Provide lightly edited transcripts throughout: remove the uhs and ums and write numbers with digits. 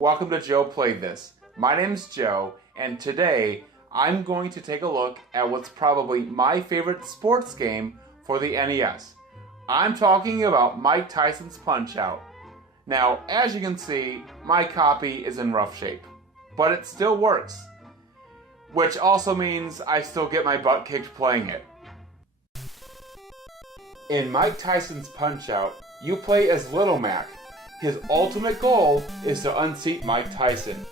Welcome to Joe Played This. My name's Joe, and today I'm going to take a look at what's probably my favorite sports game for the NES. I'm talking about Mike Tyson's Punch-Out! Now, as you can see, my copy is in rough shape, but it still works, which also means I still get my butt kicked playing it. In Mike Tyson's Punch-Out!, you play as Little Mac. His ultimate goal is to unseat Mike Tyson.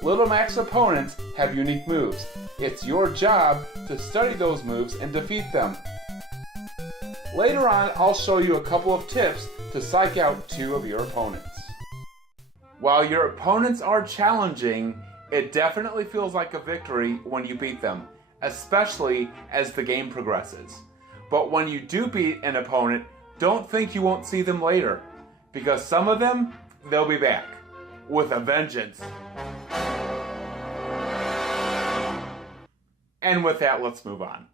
Little Mac's opponents have unique moves. It's your job to study those moves and defeat them. Later on, I'll show you a couple of tips to psych out two of your opponents. While your opponents are challenging, it definitely feels like a victory when you beat them, especially as the game progresses. But when you do beat an opponent, don't think you won't see them later, because some of them, they'll be back with a vengeance. And with that, let's move on.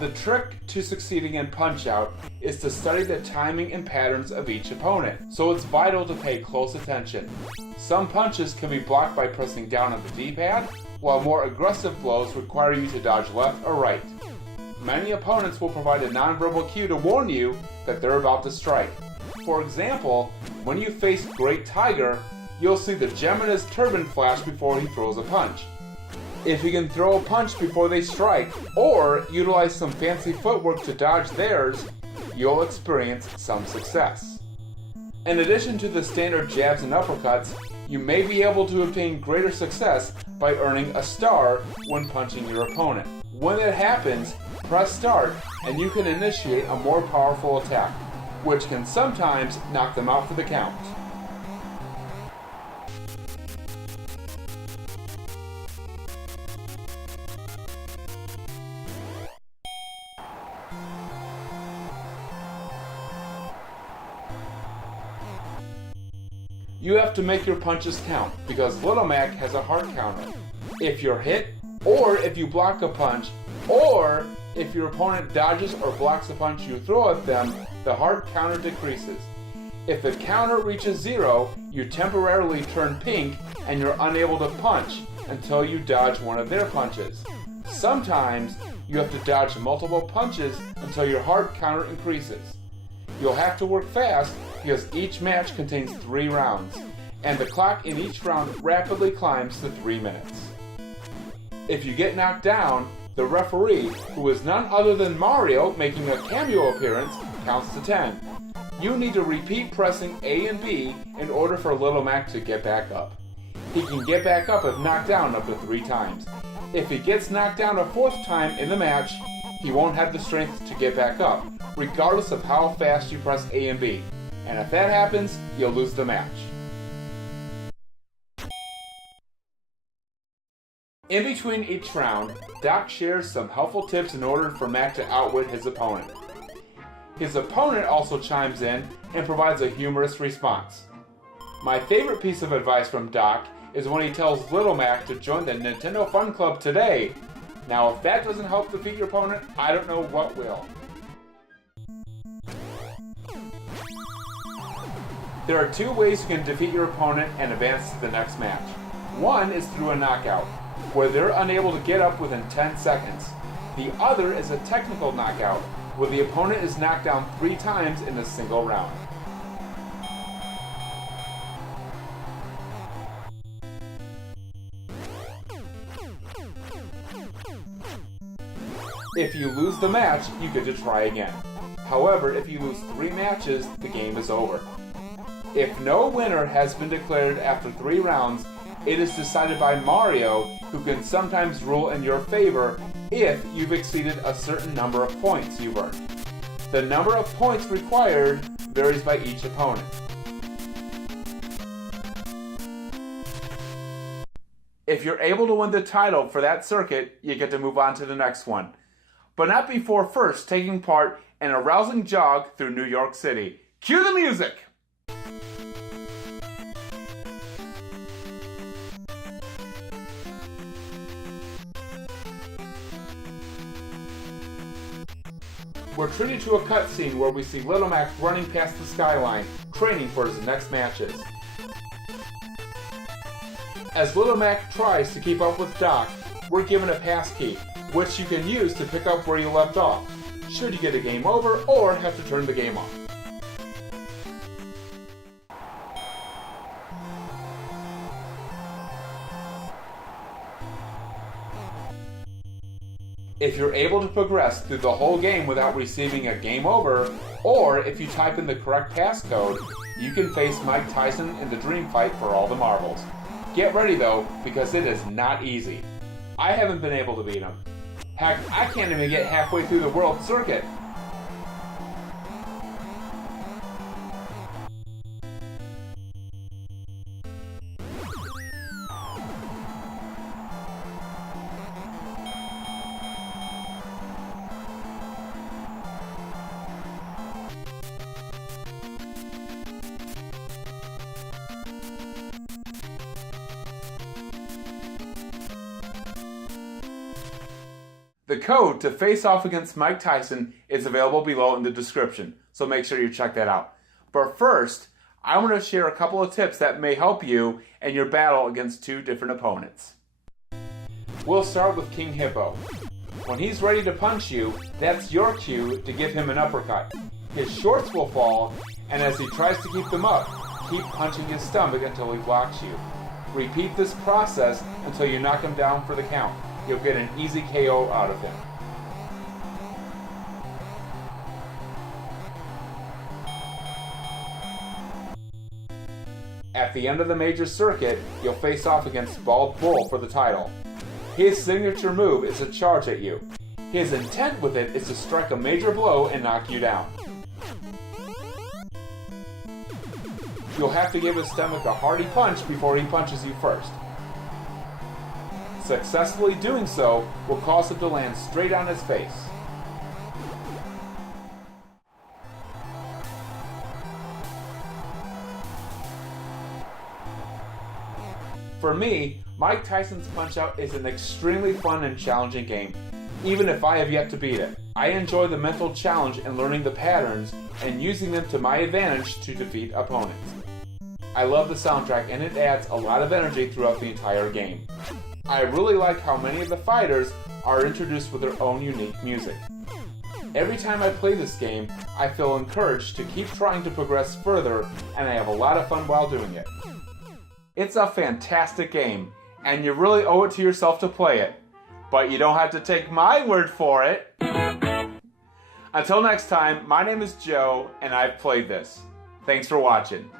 The trick to succeeding in Punch-Out! Is to study the timing and patterns of each opponent, so it's vital to pay close attention. Some punches can be blocked by pressing down on the D-pad, while more aggressive blows require you to dodge left or right. Many opponents will provide a nonverbal cue to warn you that they're about to strike. For example, when you face Great Tiger, you'll see the gem in his turban flash before he throws a punch. If you can throw a punch before they strike, or utilize some fancy footwork to dodge theirs, you'll experience some success. In addition to the standard jabs and uppercuts, you may be able to obtain greater success by earning a star when punching your opponent. When that happens, press start and you can initiate a more powerful attack, which can sometimes knock them out for the count. You have to make your punches count, because Little Mac has a heart counter. If you're hit, or if you block a punch, or if your opponent dodges or blocks a punch you throw at them, the heart counter decreases. If the counter reaches 0, you temporarily turn pink and you're unable to punch until you dodge one of their punches. Sometimes you have to dodge multiple punches until your heart counter increases. You'll have to work fast because each match contains 3 rounds, and the clock in each round rapidly climbs to 3 minutes. If you get knocked down, the referee, who is none other than Mario making a cameo appearance, counts to 10. You need to repeat pressing A and B in order for Little Mac to get back up. He can get back up if knocked down up to 3 times. If he gets knocked down a 4th time in the match, he won't have the strength to get back up, regardless of how fast you press A and B. And if that happens, you'll lose the match. In between each round, Doc shares some helpful tips in order for Mac to outwit his opponent. His opponent also chimes in and provides a humorous response. My favorite piece of advice from Doc is when he tells Little Mac to join the Nintendo Fun Club today. Now, if that doesn't help defeat your opponent, I don't know what will. There are 2 ways you can defeat your opponent and advance to the next match. One is through a knockout, where they're unable to get up within 10 seconds. The other is a technical knockout, where the opponent is knocked down 3 times in a single round. If you lose the match, you get to try again. However, if you lose 3 matches, the game is over. If no winner has been declared after 3 rounds, it is decided by Mario, who can sometimes rule in your favor if you've exceeded a certain number of points you've earned. The number of points required varies by each opponent. If you're able to win the title for that circuit, you get to move on to the next one. But not before first taking part in a rousing jog through New York City. Cue the music! we're treated to a cutscene where we see Little Mac running past the skyline, training for his next matches. As Little Mac tries to keep up with Doc, we're given a passkey, which you can use to pick up where you left off, should you get a game over or have to turn the game off. If you're able to progress through the whole game without receiving a game over, or if you type in the correct passcode, you can face Mike Tyson in the dream fight for all the marbles. Get ready though, because it is not easy. I haven't been able to beat him. Heck, I can't even get halfway through the world circuit. The code to face off against Mike Tyson is available below in the description, so make sure you check that out. But first, I want to share a couple of tips that may help you in your battle against two different opponents. We'll start with King Hippo. When he's ready to punch you, that's your cue to give him an uppercut. His shorts will fall, and as he tries to keep them up, keep punching his stomach until he blocks you. Repeat this process until you knock him down for the count. You'll get an easy KO out of him. At the end of the major circuit, you'll face off against Bald Bull for the title. His signature move is to charge at you. His intent with it is to strike a major blow and knock you down. You'll have to give his stomach a hearty punch before he punches you first. Successfully doing so will cause him to land straight on his face. For me, Mike Tyson's Punch-Out is an extremely fun and challenging game, even if I have yet to beat it. I enjoy the mental challenge in learning the patterns and using them to my advantage to defeat opponents. I love the soundtrack and it adds a lot of energy throughout the entire game. I really like how many of the fighters are introduced with their own unique music. Every time I play this game, I feel encouraged to keep trying to progress further, and I have a lot of fun while doing it. It's a fantastic game, and you really owe it to yourself to play it. But you don't have to take my word for it. Until next time, my name is Joe, and I've played this. Thanks for watching.